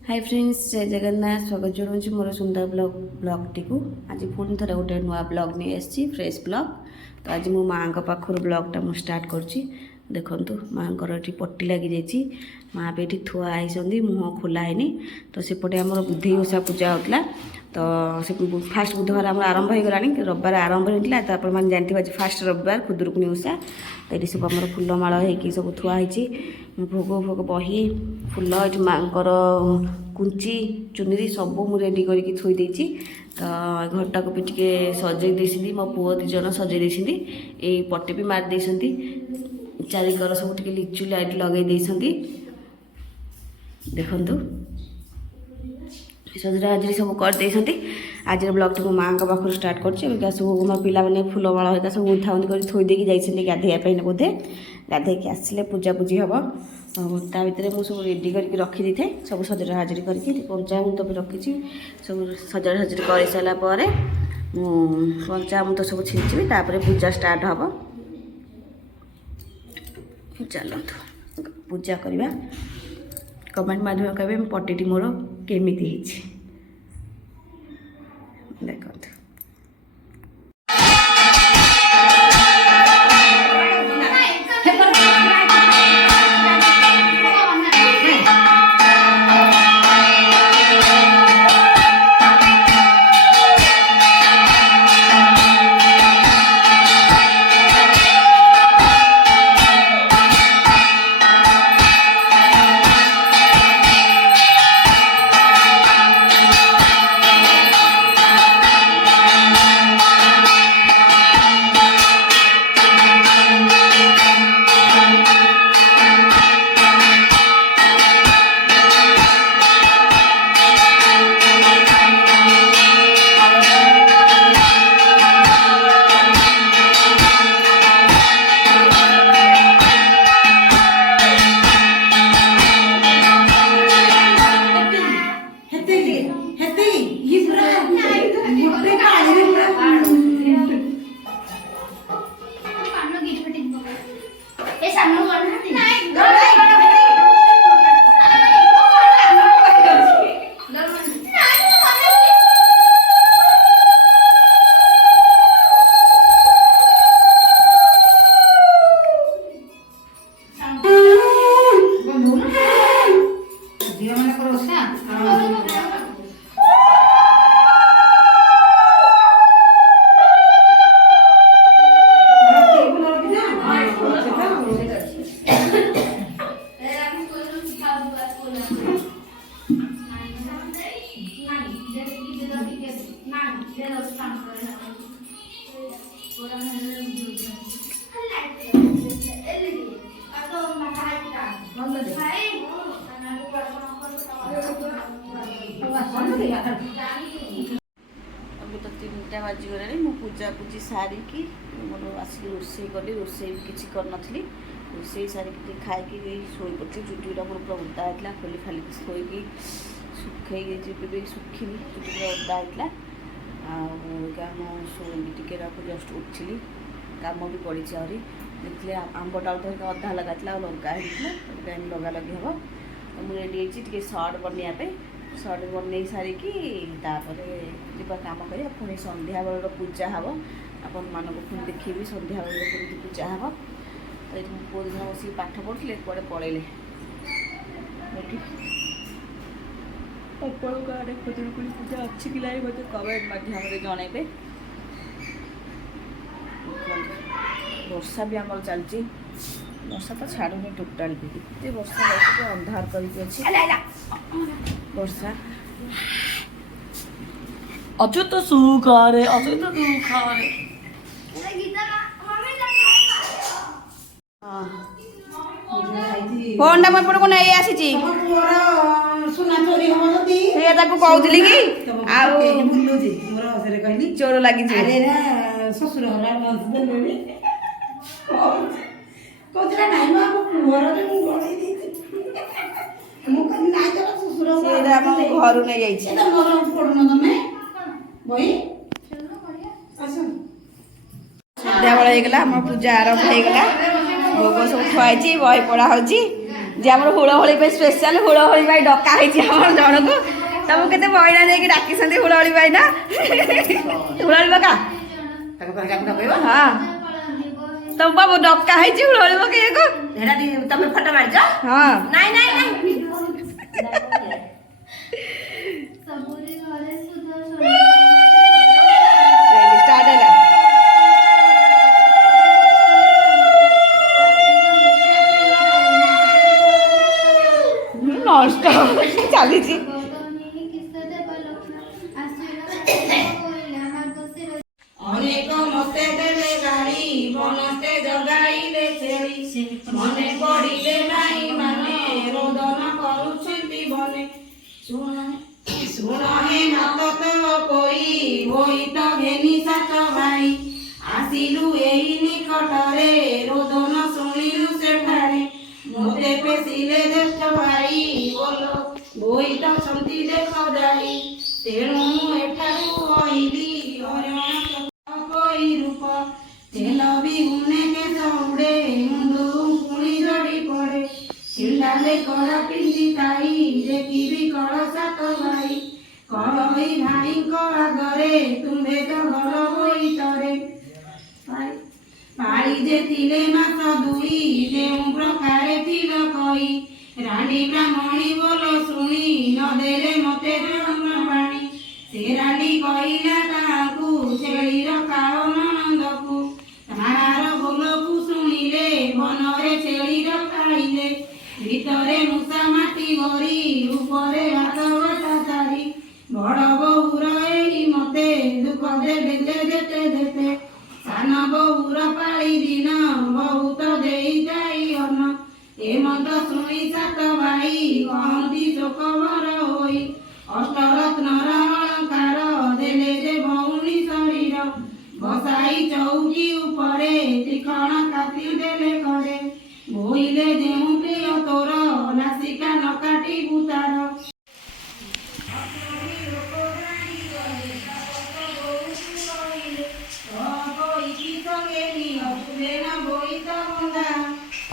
Hi friends जय जगन्नाथ स्वागत जनाऊँ मोर सुंदर ब्लॉग टी को आज पुणी थे गोटे नुआ ब्लॉग नहीं आसी फ्रेश ब्लॉग। तो आज मो माँ पाखर ब्लॉगटा मुझे स्टार्ट करुँची। देखु माँ ये पट्टी लगी जाइए माँ भी ये थुआई मुँह खोला है तो सेपटे आम बुद्धि ओषा पूजा होता तो से फास्ट बुधवार आम आरंभ हो गला रविवार आरंभ होता तो आप जानते आज फास्ट रविवार खुदुरुकुणी ओषा तो ये सब आम फूलमाल हो सब थुआई भोग भोग बही फूल ये माँ कुंची चुनरी सब मुझे रेडी करके थोई देती तो घरटा को भी टे सजे देती मो पुओ दीज सजे देती ये पटे भी मारी देती चारिकर सब टे लिचु लाइट लगे देती देखु सजराजरी सब कर आज ब्लॉग टी माँ पाखर स्टार्ट कर सब मो पाने फूलमाल होता सब गुंथा गुंथि कर थोईदेकी जाइए गाधेवाई बोधे गाधे आसिले पूजापूजी हम ता भितर मुझे सब रेडी करके रखी था सब सजरा हाजरी करके पंचामृत भी रखी सब सजरा हाजरी कर सारापर पंचामृत सब छींची तापर पूजा स्टार्ट हम चलतु पूजा करवा कमेंट माध्यम कहे पटेटी मोर केमिति देखो अभी तो 3टा बाजीगला मु पूजा पूजी सारिकी मोर आसिक रोसे कली रोसे भी किसी करनी रोसे सारिकी खाई शोई पड़ी चुटीटा मोर पूरा उदा होता खोली खाली शोकी सुखई सुखी चुटी पूरा उदा होता आम शोकी टे जस्ट उठिली कम भी पड़ी आहरी देखिए आंब डाल तो अधा लगा लगा लगा लगी हम तो मुझे रेडी टे सर्ट बनवाई सर्ट बन सारिकी कम कर पुणी संध्या बेल पूजा हम आपण मानक पुणी देखी संध्या बेल पूजा हम तो ये पुओ दिन बस पाठ पढ़ते कड़े पलैले अपन गाँव खुदुरुकुणी पूजा अच्छी कि मत कमेंट माध्यम जनइबे। वर्षा भी आमर चलती वर्षा तो छाड़ूनी टोटाल भी इतने वर्षा होती अंधार करके वर्षा अच्युत सुखारे अच्युत सुखारे फोन टा मपड़ को नहीं आसी कहली कि चोर लगी शशुर घर नहीं सन्ध्या बेल होगा पूजा आरंभ होगा भोग सब खुआई बही पढ़ा हो ଯେ ଆମର ହୁଳହୁଳି ପାଇଁ ସ୍ପେଶାଲ ହୁଳହୁଳି ପାଇଁ ଡକା ହେଇଛି ଆମର ଜଣକୁ। ତମକୁ କେତେ ବଇନା ଯାଇକି ଡାକିଛନ୍ତି ହୁଳହୁଳି ପାଇଁ ନା? ହୁଳହୁଳି ପକା ହଁ ତମ ବାବୁ ଡକା ହେଇଛି ହୁଳହୁଳି ପକେଇବାକୁ। ତମେ ଫଟୋ ମାରିଛ? ହଁ ନାଇଁ ନାଇଁ ନାଇଁ ଷ୍ଟାର୍ଟ ହେଲା। ନଷ୍ଟ ଚାଲିଛି। ଅନେକ ମତେ ଦେଲେ ଗାଳି ବନସ୍ତେ ଜଗାଇଲେ ଛେଳି ମନେ ପଡ଼ିଲେ ଭାଇ ମାନେ ରୋଦନ କରୁଛନ୍ତି ବନେ ଶୁଣ ହେ ମତ ତ ପୋଇ ବୋଇତ ଘେନି ସାତ ଭାଇ ଆସିଲୁ ଏଇ ନିକଟରେ ରୋଦନ ଶୁଣିଲୁ ସେଠାରେ ମୋତେ ପେଶିଲେ ଜ୍ୟେଷ୍ଠ ଭାଇ ବୋଲ ବୋଇତ ଛନ୍ତି ଦେଖ ଯାଇ ତେଣୁ ମୁଁ ଏଠାକୁ କହିଲି ରୂପ ତେଲ ବିହୁନେ କେଶ ଉଡ଼େ ମୁଣ୍ଡୁ ପୁଣି ଝଡ଼ି ପଡ଼େ ଛିଣ୍ଡାଲେ କଳ ପିନ୍ଧି ତାଇ ଦେଖିବି କଳ ସାତ ଭାଇ କଳଇ ଭାଇଙ୍କ ଆଗରେ ତୁମ୍ଭେ ତ ଘର ବୋଇତରେ ପାଳି ଯେ ଥିଲେ ମାସ ଦୁଇ ଯେଉଁ ପ୍ରକାରେ ଥିଲ କହି ରାଣୀ ବ୍ରାହ୍ମଣୀ ବୋଲ ଶୁଣି ନଦେଲେ ମତେ ଜନ୍ମ ପାଣି ସେ ରାଣୀ କହିଲା ତାହାକୁ ଛେଳିର କାଳ ନଣନ୍ଦକୁ ତାହାର ବୋଲକୁ ଶୁଣିଲେ ବନରେ ଛେଳି ରଖାଇଲେ ଭିତରେ ମୂଷା ମାଟି ଭରି ଉପରେ ହାତ ବଟା ଚାରି ବଡ଼ ବୋହୁର ଏଇ ମତେ ଦୁଃଖ ଦେଲେ ଯେତେ ଯେତେ ସାନ ବୋହୁର ପାଳି ଦିନ ବହୁତ ଦେଇ ଯାଇ ଅନ୍ନ ଏ ମତ ଶୁଣି ସାତ ଭାଇ କହନ୍ତି ଶୋକବର ହୋଇ ଅଷ୍ଟରତ୍ନର ଅଳଙ୍କାର ଦେଲେ ଯେ ଭଉଣୀ ଶରୀର ବସାଇ ଚଉକି ଉପରେ ତ୍ରିକୋଣ କାଟି ଦେଲେ କରେ ବୋଇଲେ ଯେଉଁ ପ୍ରିୟ ତୋର ନାସିକା ନ କାଟିବୁ ତାର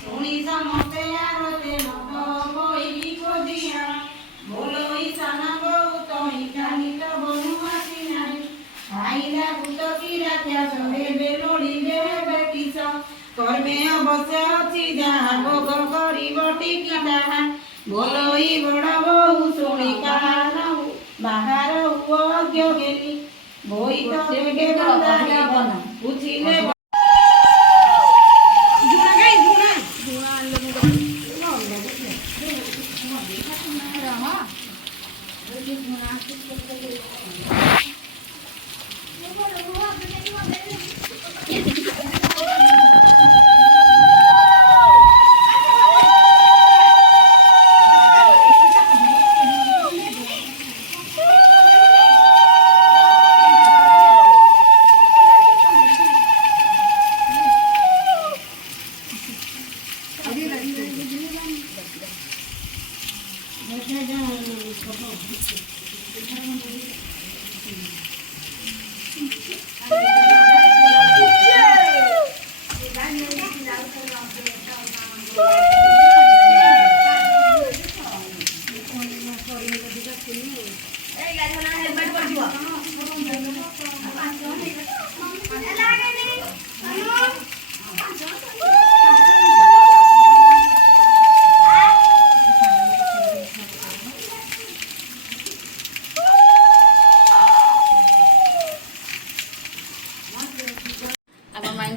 ଶୁଣି ସମସ୍ତେ ଆଗତେ ମତ ବୋଇକି ଖୋଜିଆ ବୋଲଇ ସାନ ବୋଉ ତହି କାନିତ ବନୁ ଆସି ନାହିଁ ଖାଇଲା ଭୂତ କି ରାକ୍ଷସ ଏବେ ଲୋଡ଼ିବେ ଏବେ କିସ କର୍ମେ ଅବଶ୍ୟ ଅଛି ଯାହା ଭୋଗ କରିବ ଟିକି ତାହା ବୋଲଇ ବଡ଼ ବୋଉ ଶୁଣି କାହାର ବାହାର ହୁଅ ଅଜ୍ଞ ଗେଲି ବୋଇତ ବେଗେ ବନ୍ଦାଇବ ବୁଝିଲେ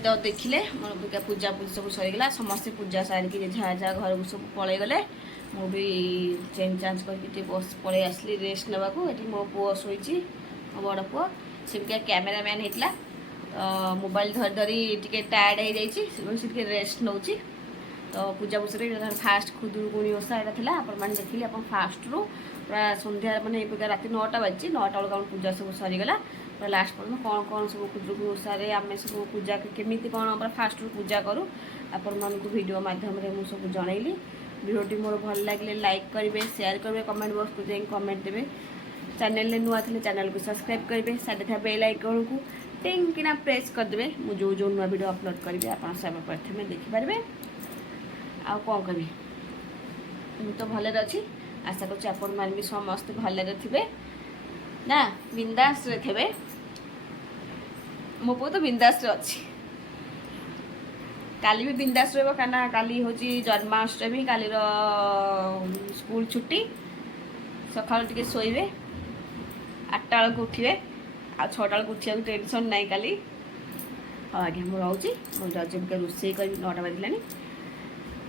तो देखिले मोर पूजा पूजा सब सरीगला समस्ते पूजा सारिकी जहाँ जहाँ घर को सब पलि गले मु भी चेंज चांज करके बस पलि आसली रेस्ट नाक ये मो पुओ शोची मो बड़ पुओ से कैमेरामैन होता मोबाइल धरी धरी टे टायर्ड हो जाए रेस्ट नौ तो पूजा पूजा फास्ट खुदुरुकुणी ओषा यहाँ था आपने देखिले आप फास्ट रू पूरा सन्ध्या मैंने रात 9टा बाजी 9टा बेलू पूजा सब सरीगला पूरा लास्ट पर्यटन कौन कौन सब खुदुरुकुणी ओषार आम सब पूजा केमी कौन पूरा फास्ट रू पूजा करूँ आपण मानक वीडियो मध्यम मुझे सब जनइली भिडियोटी मोर भल लगे लाइक करेंगे शेयर करेंगे कमेंट बॉक्स को जाए कमेंट देवे चैनल नुआ थे चैनल को सब्सक्राइब करेंगे साइड था बेल आइकन को टिंग किना प्रेस करदे मुझे जो नुआ वीडियो अपलोड करी आप प्रथम देखिपारे आ कौन करी ମୁଁ ତ ଭଲରେ ଅଛି। ଆଶା କରୁଛି ଆପଣମାନେ ବି ସମସ୍ତେ ଭଲରେ ଥିବେ ନା, ବିନ୍ଦାସରେ ଥିବେ। ମୋ ପୁଅ ତ ବିନ୍ଦାସରେ ଅଛି। କାଲି ବି ବିନ୍ଦାସ ରହିବ, କାହିଁକିନା କାଲି ହେଉଛି ଜନ୍ମାଷ୍ଟମୀ। କାଲିର ସ୍କୁଲ ଛୁଟି। ସକାଳୁ ଟିକେ ଶୋଇବେ, 8ଟା ବେଳକୁ ଉଠିବେ, ଆଉ 6ଟା ବେଳକୁ ଉଠିବାକୁ ଟେନସନ୍ ନାହିଁ କାଲି। ହଉ ଆଜ୍ଞା, ମୁଁ ରହୁଛି। ମୁଁ ଯାଉଛି ଟିକେ ରୋଷେଇ କରିବି, 9ଟା ବାଜିଲାଣି।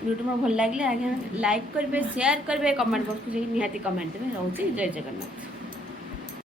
ଭିଡ଼ିଓ ମୋର ଭଲ ଲାଗିଲେ ଆଜ୍ଞା ଲାଇକ୍ କରିବେ, ସେୟାର କରିବେ, କମେଣ୍ଟ ବକ୍ସକୁ ଯାଇକି ନିହାତି କମେଣ୍ଟ ଦେବେ। ରହୁଛି, ଜୟ ଜଗନ୍ନାଥ।